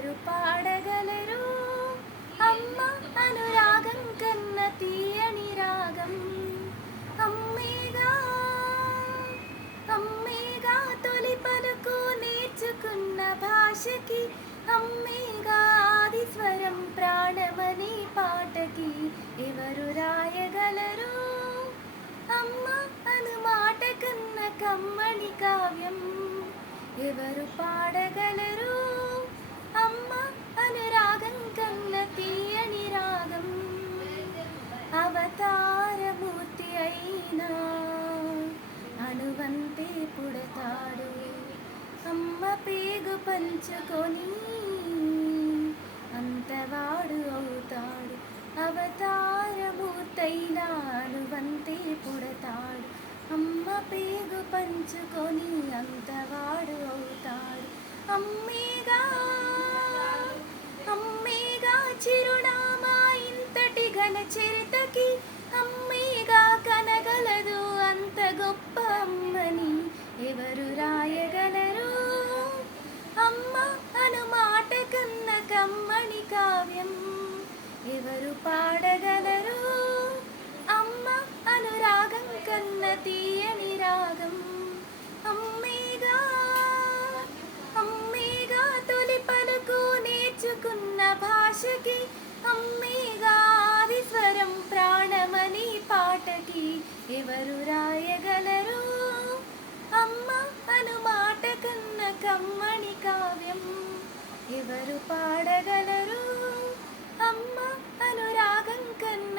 ఎవరు పాడగలరు అమ్మ అనురాగం కన్న తీయని రాగం. అమ్మేగా అమ్మేగా తొలి పలుకు నేర్చుకున్న భాషకి, అమ్మేగా ఆది స్వరం ప్రాణమని పాటకి. ఎవరు రాయగలరు అమ్మ అను మాట కన్న కమ్మని కావ్యం. ఎవరు పాడగలరు అమ్మ అనురాగం కన్న తీయని రాగం. అవతారమూర్తి అయినా అనువంతే పుడతాడు, అమ్మ పేగు పంచుకొని అంతవాడు అవుతాడు. అవతారమూర్తైనా అనువంతే పుడతాడు, అమ్మ పేగు పంచుకొని అంతవాడు అవుతాడు. అమ్మేగా అమ్మేగా చిరునామా ఇంతటి ఘన చరితకి, అమ్మేగా కనగలదు అంత గొప్ప అమ్మని. ఎవరు రాయగలరు అమ్మ అను మాట కన్న కమ్మని కావ్యం. ఎవరు పాడగలరు అమ్మ అనురాగం కన్న తీయని రాగం. అమ్మేగా అమ్మేగా తొలి పలుకు నేర్చుకున్న భాషకి, అమ్మేగా ఆది స్వరం ప్రాణమని పాటకి. ఎవరు రాయగలరు అమ్మ అను మాట కన్న కమ్మని కావ్యం. ఎవరు పాడగలరు అమ్మ అనురాగం కన్న